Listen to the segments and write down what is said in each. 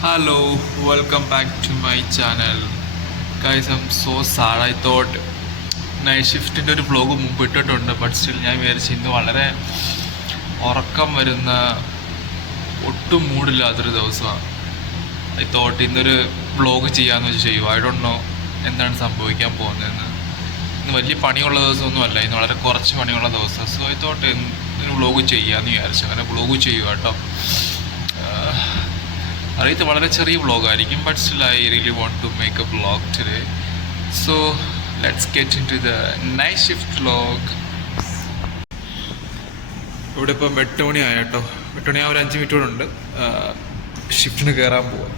Hello, welcome back to my channel. Guys, I'm so sad. I thought night ഷിഫ്റ്റിൻ്റെ ഒരു vlog മുമ്പ് ഇട്ടിട്ടുണ്ട്. But still ഞാൻ വിചാരിച്ചു ഇന്ന് വളരെ ഉറക്കം വരുന്ന ഒട്ടും മൂടില്ലാത്തൊരു ദിവസമാണ്. ഐ തോട്ട് ഇന്നൊരു വ്ളോഗ് ചെയ്യാമെന്ന് വെച്ച് ചെയ്യുമോ. ഐ ഡോണ്ട് നോ എന്താണ് സംഭവിക്കാൻ പോകുന്നതെന്ന്. ഇന്ന് വലിയ പണിയുള്ള ദിവസമൊന്നുമല്ല, ഇന്ന് വളരെ കുറച്ച് പണിയുള്ള ദിവസം. സോ ഐ തോട്ട് ഇന്നൊരു വ്ളോഗ് ചെയ്യാമെന്ന് വിചാരിച്ചു. അങ്ങനെ വ്ളോഗ് ചെയ്യുക കേട്ടോ. അറിയത്ത് വളരെ ചെറിയ വ്ളോഗായിരിക്കും. But still I really want to make a vlog today. So let's get into the night shift vlog. ഇവിടെ ഇപ്പം 8 മണി ആയിട്ടോ. 8 മണി ഒരു 5 മിനിറ്റ് കൂടെ ഉണ്ട്. ഷിഫ്റ്റിന് കയറാൻ പോവാം.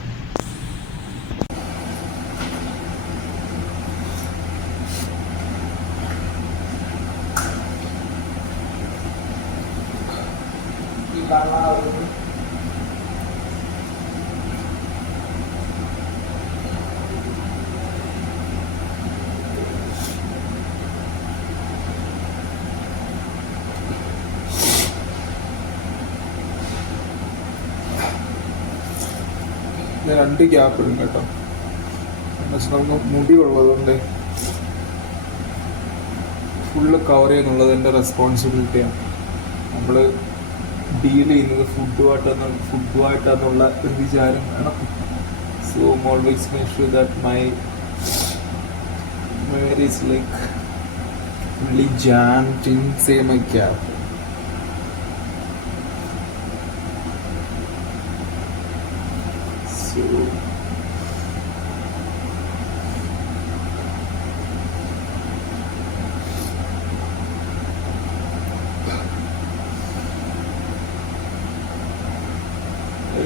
രണ്ട് ഗ്യാപ്പ് ഇടും കേട്ടോ. നമുക്ക് മുടി ഉള്ളതുകൊണ്ട് ഫുള്ള് കവർ ചെയ്യുന്നുള്ളത് എൻ്റെ റെസ്പോൺസിബിലിറ്റിയാണ്. നമ്മൾ ഡീൽ ചെയ്യുന്നത് ഫുഡുമായിട്ടാന്നുള്ള ഒരു വിചാരം വേണം. So always make sure that my hair is like really jammed inside my cap.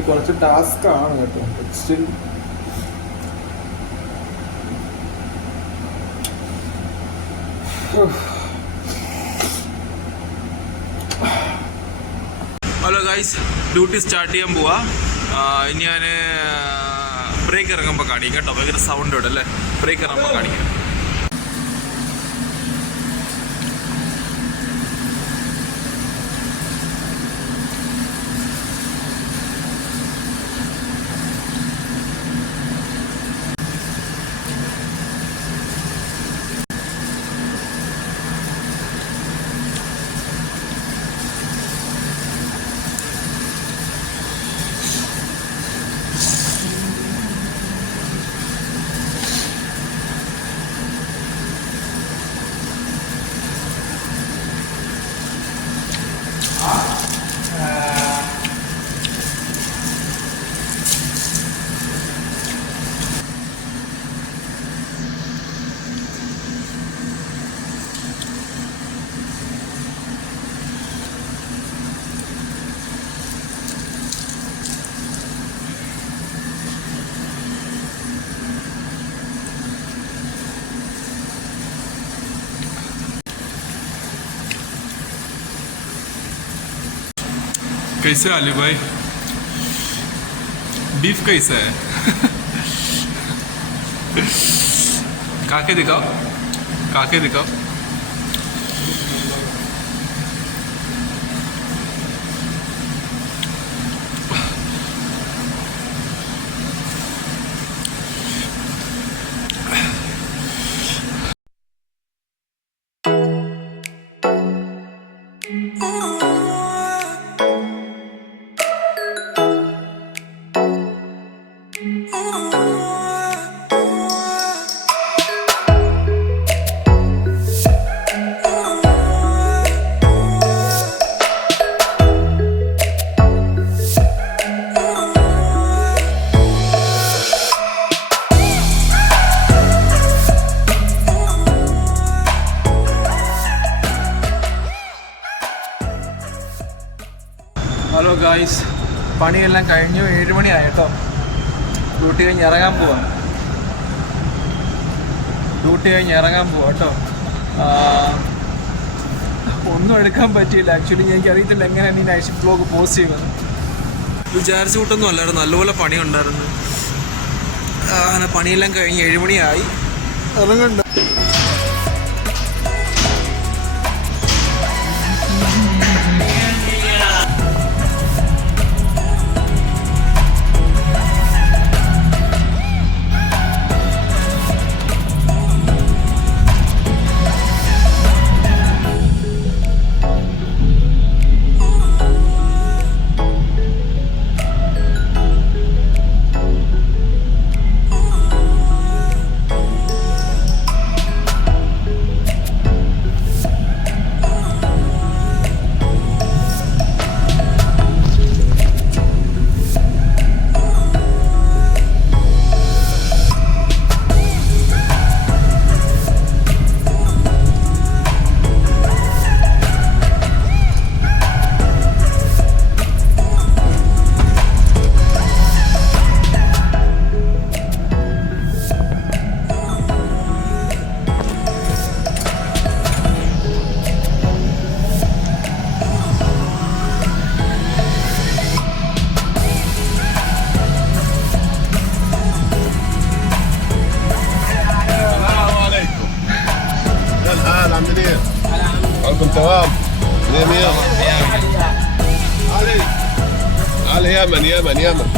കുറച്ച് ടാസ്ക് ആണ് കേട്ടോ. Still hello guys, duty start ചെയ്യാൻ പോവാ. ഇനി ഞാൻ ബ്രേക്ക് ഇറങ്ങുമ്പോൾ കാണിക്കാം കേട്ടോ. ഭയങ്കര സൗണ്ട് ഉണ്ട് അല്ലേ? ബ്രേക്ക് ഇറങ്ങുമ്പോൾ കാണിക്കാം. कैसे आलू भाई? बीफ कैसा है? काके दिखाओ, काके दिखाओ. ഹലോ ഗായ്സ്, പണിയെല്ലാം കഴിഞ്ഞു. 7 മണി ആയിട്ടോ. ഡ്യൂട്ടി കഴിഞ്ഞ് ഇറങ്ങാൻ പോവാം കേട്ടോ. ഒന്നും എടുക്കാൻ പറ്റിയില്ല. ആക്ച്വലി എനിക്കറിയത്തില്ല എങ്ങനെയാണ് ഈ നൈറ്റ് ഷിഫ്റ്റ് വ്ളോഗ് പോസ്റ്റ് ചെയ്യുന്നത്. വിചാരിച്ച കൂട്ടൊന്നും അല്ലായിരുന്നു. നല്ലപോലെ പണി ഉണ്ടായിരുന്നു. അങ്ങനെ പണിയെല്ലാം കഴിഞ്ഞ് 7 മണിയായി. ഇറങ്ങണ്ട. اليمن يمن يمن.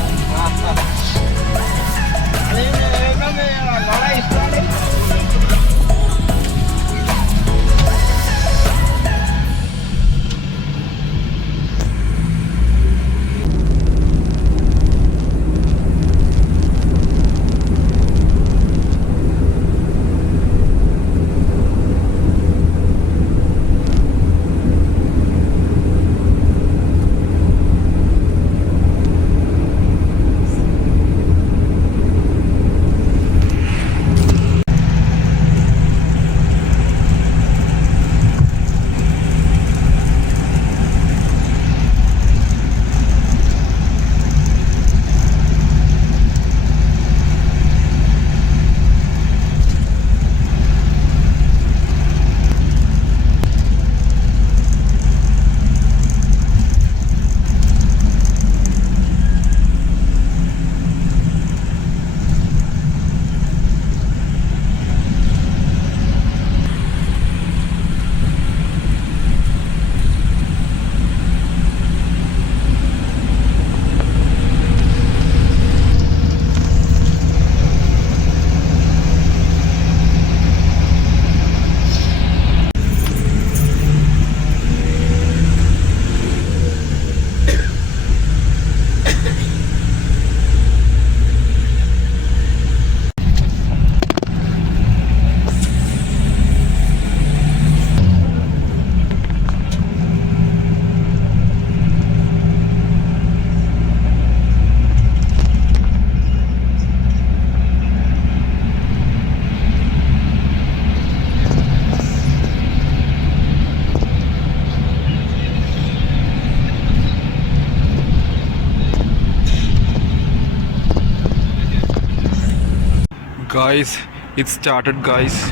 Guys it started guys.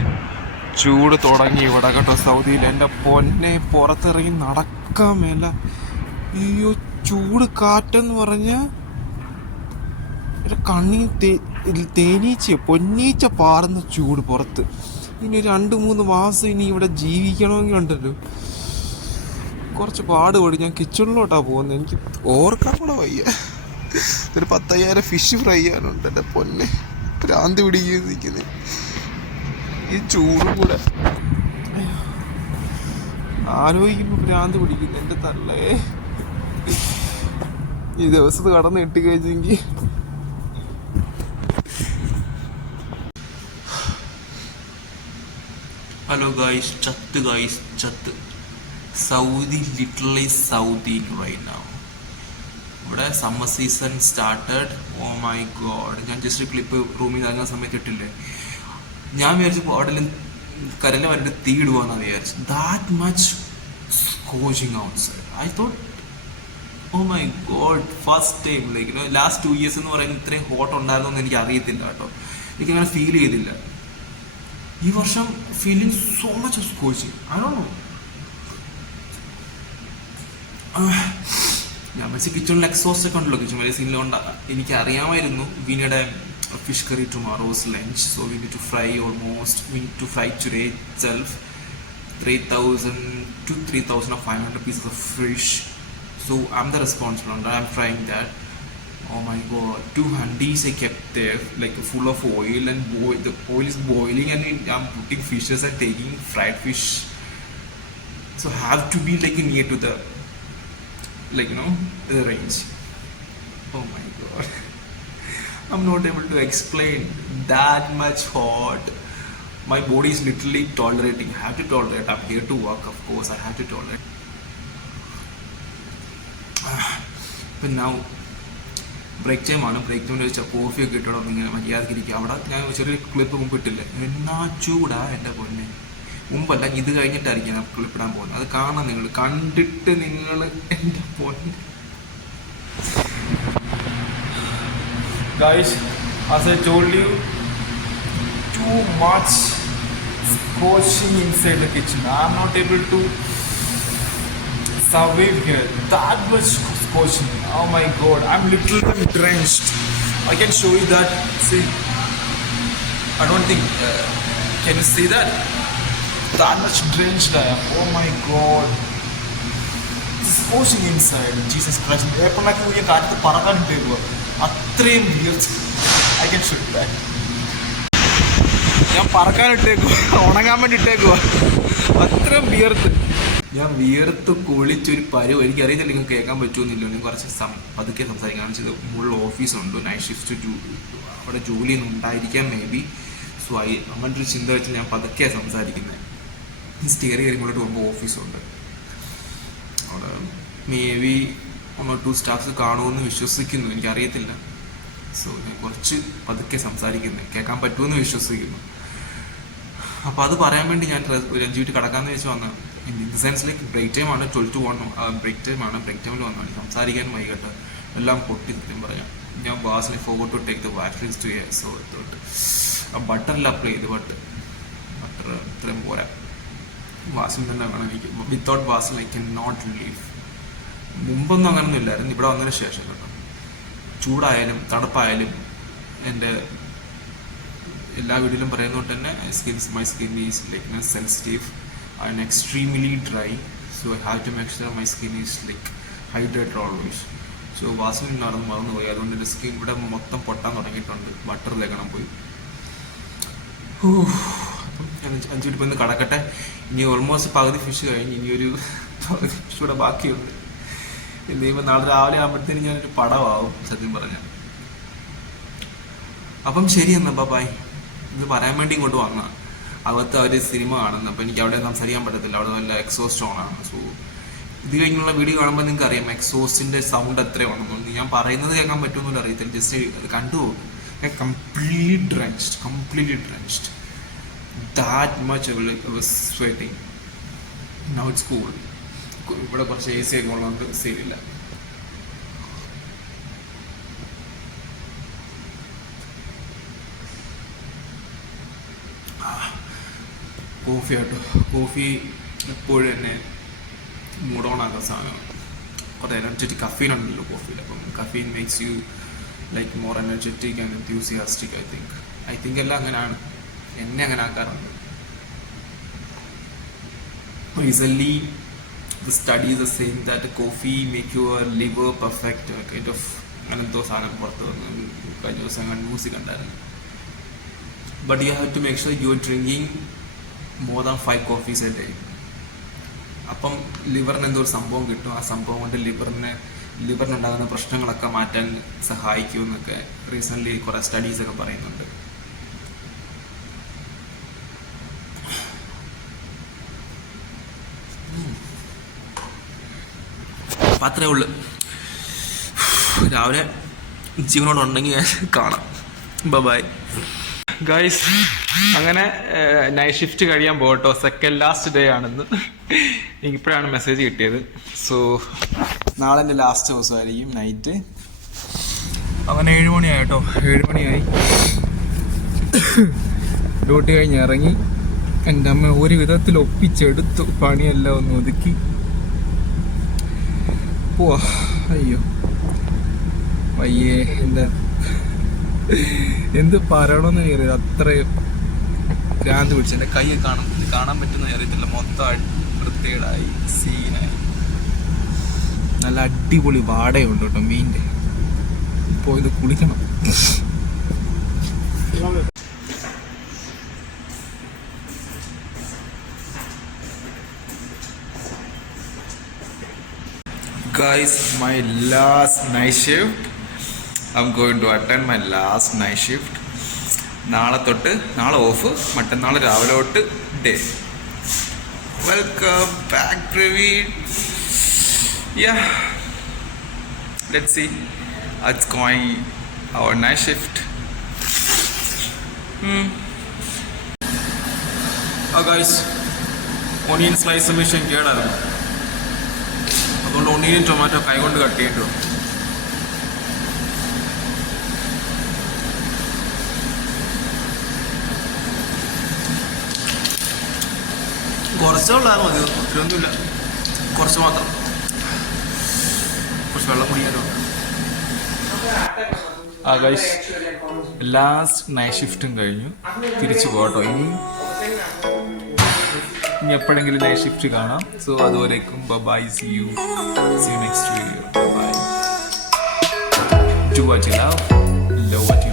ചൂട് തുടങ്ങി ഇവിടെ കേട്ടോ സൗദിയിൽ. എൻ്റെ പൊന്നെ പുറത്തിറങ്ങി നടക്കാൻ മേല. അയ്യോ ചൂട് കാറ്റെന്ന് പറഞ്ഞാൽ കണ്ണി തേനീച്ച പൊന്നീച്ച പാറുന്ന ചൂട് പുറത്ത്. ഇനി 2-3 മാസം ഇനി ഇവിടെ ജീവിക്കണമെങ്കിൽ ഉണ്ടല്ലോ കുറച്ച് പാടുപടി. ഞാൻ കിച്ചണിലോട്ടാണ് പോകുന്നത്. എനിക്ക് ഓർക്കാൻ കൂടെ വയ്യ. ഒരു 10,000 ഫിഷ് ഫ്രൈ ചെയ്യാനുണ്ട്. എൻ്റെ പൊന്നെ ഭ്രാന്ത് പിടിക്കുന്നത് ഈ ചൂടും കൂടെ ആലോചിക്കുമ്പോൾ ഭ്രാന്ത് പിടിക്കുന്നു. എൻ്റെ തള്ളേ ഈ ദിവസത്ത് കടന്ന് ഇട്ടുകഴിഞ്ഞെങ്കിൽ ഹലോ ഗായ്സ്. ചത്ത് Saudi literally Saudi right now. ഇവിടെ summer season started. Oh my god. ഞാൻ ജസ്റ്റ് ക്ലിപ്പ് റൂമിൽ നിന്ന് ഇറങ്ങുന്ന സമയത്ത് ഇട്ടില്ലേ, ഞാൻ വിചാരിച്ചു അവിടെ കരല വന്നിട്ട് തീയിടുവാന്നാണ് വിചാരിച്ചു. That much scorching outside. I thought oh my God first time like last 2 years എന്ന് പറയുന്നത് ഇത്രയും ഹോട്ട് ഉണ്ടായിരുന്നു എന്ന് എനിക്ക് അറിയത്തില്ല കേട്ടോ. എനിക്കങ്ങനെ ഫീൽ ചെയ്തില്ല. ഈ വർഷം feeling so much scorching. I don't know. ഞാൻ മനസ്സിൽ കിച്ചണിൽ എക്സോസ്റ്റ് ഒക്കെ ഉണ്ടല്ലോ. കിച്ചൺ വലിയ സീനിലുണ്ട്. എനിക്ക് അറിയാമായിരുന്നു വിനിയുടെ fish curry tomorrow's lunch. So we need to fry almost we need to fry today itself 3,000 to 3,500 pieces of fish. So I'm the responsible one. I'm frying that. Oh my god, 2 handis I kept there like full of oil and the oil is boiling and I'm putting fishes and taking fried fish. So have to be like near to the the range. Oh my god. I'm not able to explain. That much hot. My body is literally tolerating. I have to tolerate. I'm here to work, of course. I have to tolerate. But now break ടൈമാണ്. Break ടൈമിൽ വെച്ചാൽ കോഫിയൊക്കെ ഇട്ടോളം ഇങ്ങനെ മര്യാദക്കിരിക്കുക. അവിടെ ഞാൻ ചെറിയ clip മുമ്പ് ഇട്ടില്ലേ, എന്നാ ചൂടാ എൻ്റെ പൊന്നെ. മുമ്പല്ല, ഇത് കഴിഞ്ഞിട്ടായിരിക്കും ഞാൻ ക്ലിപ്പിടാൻ പോകുന്നത്. അത് കാണാം, നിങ്ങൾ കണ്ടിട്ട് നിങ്ങൾ എൻ്റെ പൊന്നെ. Guys, as I told you, too much scorching inside the kitchen. I'm not able to survive here. That much scorching. Oh my god, I'm literally drenched. I can show you that. See, I don't think can you see that? That much drenched I am. Oh my god. Disposing inside Jesus Christ. ഏപ്രിലാക്കി കൂടിയ കാലത്ത് പറക്കാൻ ഇട്ടേക്കുക. അത്രയും I can should that. ഞാൻ പറക്കാൻ ഇട്ടേക്കുക, ഉണങ്ങാൻ വേണ്ടി ഇട്ടേക്കുക. അത്രയും ഞാൻ വിയർത്ത് കുളിച്ചൊരു പരുവ്. എനിക്കറിയത്തില്ല നിങ്ങൾക്ക് കേൾക്കാൻ പറ്റുമെന്നില്ല. ഞാൻ കുറച്ച് പതുക്കെ സംസാരിക്കാം. കാരണം വെച്ചാൽ മുകളിൽ ഓഫീസുണ്ട്, നൈറ്റ് ഷിഫ്റ്റ് അവിടെ ജോലിയൊന്നും ഉണ്ടായിരിക്കാൻ മേ ബി. സോ അങ്ങനത്തെ ഒരു ചിന്ത വെച്ച് ഞാൻ പതുക്കെ സംസാരിക്കുന്നത്. സ്റ്റേറി കാര്യങ്ങളോട്ട് പോകുമ്പോൾ ഓഫീസുണ്ട്, അവിടെ മേ ബി 1 or 2 സ്റ്റാഫ്സ് കാണുമെന്ന് വിശ്വസിക്കുന്നു, എനിക്കറിയത്തില്ല. സോ ഞാൻ കുറച്ച് പതുക്കെ സംസാരിക്കുന്നത്, കേൾക്കാൻ പറ്റുമെന്ന് വിശ്വസിക്കുന്നു. അപ്പോൾ അത് പറയാൻ വേണ്ടി ഞാൻ 5 മിനിറ്റ് കിടക്കാമെന്ന് വെച്ച് വന്നതാണ്. In the sense like break time ആണ്, 12 to 1 ബ്രേക്ക് ടൈമാണ്. ബ്രേക്ക് ടൈമിൽ വന്നാണ് സംസാരിക്കാനും വൈകിട്ട് എല്ലാം പൊട്ടി. സത്യം പറയാം, ഞാൻ Vaseline forgot to take the vaccines two years. So എടുത്തോട്ട് ആ ബട്ടറിൽ അപ്ലൈ ചെയ്ത്, ബട്ടർ ഇത്രയും പോരാ. വാസിൽ തന്നെ വേണം എനിക്ക്. Without Vaseline I can not leave. മുമ്പൊന്നും അങ്ങനൊന്നും ഇല്ലായിരുന്നു, ഇവിടെ വന്നതിന് ശേഷം കേട്ടോ. ചൂടായാലും തണുപ്പായാലും എൻ്റെ എല്ലാ വീഡിയോയിലും പറയുന്നതുകൊണ്ട് തന്നെ my skin is like sensitive and extremely dry, so I have to make sure my skin is like hydrated always. So Vaseline മറന്നുപോയി, അതുകൊണ്ട് എൻ്റെ സ്കിൻ ഇവിടെ മൊത്തം പൊട്ടാൻ തുടങ്ങിയിട്ടുണ്ട്. ബട്ടറിലേക്കണം പോയി. അപ്പം ഞാൻ 5 മിനിറ്റ് പോയി കടക്കട്ടെ. ഇനി ഓൾമോസ്റ്റ് പകുതി ഫിഷ് കഴിഞ്ഞ്, ഇനിയൊരു പകുതി ഫിഷ് കൂടെ ബാക്കിയുണ്ട്. എന്ത് ചെയ്യുമ്പോൾ നാളെ രാവിലെ ആകുമ്പോഴത്തേന് ഞാനൊരു പടമാവും സത്യം പറഞ്ഞാൽ. അപ്പം ശരി എന്നാ, ബൈ. ഇത് പറയാൻ വേണ്ടി ഇങ്ങോട്ട് വന്നാൽ അകത്ത് അവർ സിനിമ കാണുന്നത്. അപ്പോൾ എനിക്ക് അവിടെ സംസാരിക്കാൻ പറ്റത്തില്ല, അവിടെ നല്ല എക്സോസ്റ്റ് ഓണാണ്. സോ ഇത് കഴിഞ്ഞുള്ള വീഡിയോ കാണുമ്പോൾ നിങ്ങൾക്ക് അറിയാം എക്സോസ്റ്റിൻ്റെ സൗണ്ട് എത്രയാണെന്നുണ്ട്. ഞാൻ പറയുന്നത് കേൾക്കാൻ പറ്റുമെന്നല്ല അറിയത്തില്ല, ജസ്റ്റ് അത് കണ്ടുപോകും. Completely drenched that much I was sweating. Now it's cool. ഇവിടെ കുറച്ച് AC ഒക്കെ ഉള്ളതുകൊണ്ട് ശരിയില്ല. കോഫി ആട്ടോ, കോഫി എപ്പോഴും എന്നെ മൂഡ് ഓൺ ആക്കുന്ന സാധനമാണ്. കുറേ എനർജറ്റിക് കഫീൻ ഉണ്ടല്ലോ കോഫിയിൽ. അപ്പം caffeine makes you like more energetic and enthusiastic. I think എല്ലാം അങ്ങനെയാണ്, എന്നെ അങ്ങനെ ആക്കാറുണ്ട്. Recently the studies are saying that coffee make your liver perfect kind of അങ്ങനത്തെ സാധനം പുറത്ത് വന്ന് കഴിഞ്ഞ ദിവസം ന്യൂസിൽ കണ്ടായിരുന്നു. But you have to make sure you are drinking more than 5 coffees a day. അപ്പം ലിവറിന് എന്തോ ഒരു സംഭവം കിട്ടും. ആ സംഭവം കൊണ്ട് ലിവറിനുണ്ടാകുന്ന പ്രശ്നങ്ങളൊക്കെ മാറ്റാൻ സഹായിക്കും എന്നൊക്കെ റീസെൻ്റ്ലി കുറേ സ്റ്റഡീസൊക്കെ പറയുന്നുണ്ട്. അപ്പം അത്രേ ഉള്ളു. രാവിലെ ജീവനോടുണ്ടെങ്കിൽ കാണാം. Bye guys. അങ്ങനെ നൈറ്റ് ഷിഫ്റ്റ് കഴിയാൻ പോകട്ടോ. സെക്കൻഡ് ലാസ്റ്റ് ഡേ ആണെന്ന് എനിക്കിപ്പോഴാണ് മെസ്സേജ് കിട്ടിയത്. സോ നാളെ എൻ്റെ ലാസ്റ്റ് ദിവസമായിരിക്കും നൈറ്റ്. അങ്ങനെ 7 മണിയായി കേട്ടോ. 7 മണിയായി. ഡ്യൂട്ടി കഴിഞ്ഞ് ഇറങ്ങി. എൻ്റെ അമ്മ ഒരു വിധത്തിൽ ഒപ്പിച്ചെടുത്തു, പണിയെല്ലാം ഒന്ന് ഒതുക്കി പോവാ. അയ്യോ വയ്യേ, എന്ത് പറയണമെന്ന് അറിയില്ല, അത്രയും ഭ്രാന്ത് പിടിച്ചു. എൻ്റെ കൈ കാണാൻ പറ്റുന്ന അറിയത്തില്ല, മൊത്തം വൃത്തികേടായി, സീനായി. നല്ല അടിപൊളി വാടയുണ്ട് കേട്ടോ മീൻ്റെ. ഇപ്പോൾ ഇത് കുളിക്കണം. Guys, my last night shift. I'm going to attend my last night shift. നാളെ ഓഫ്, മറ്റന്നാൾ രാവിലെ തൊട്ട് day. Welcome back Praveen. Yeah, let's see how it's going our night shift. Guys, onion slice machine കേടായിരുന്നു, അതുകൊണ്ട് ഒന്നിനും ടൊമാറ്റോ കൈകൊണ്ട് cut ചെയ്തിട്ടു. കുറച്ചുള്ളായിരുന്നു, മതി, ഒത്തിരിയൊന്നുമില്ല, കുറച്ച് മാത്രം. കുറച്ച് വെള്ളം കുടിക്കാനോ. ഗൈസ്, ലാസ്റ്റ് നൈറ്റ് ഷിഫ്റ്റും കഴിഞ്ഞു, തിരിച്ചു പോകട്ടോ. ഇനി ഇനി എപ്പോഴെങ്കിലും നൈറ്റ് ഷിഫ്റ്റ് കാണാം. സോ അതുവരേക്കും bye, see you next video. Bye. Do what you love what you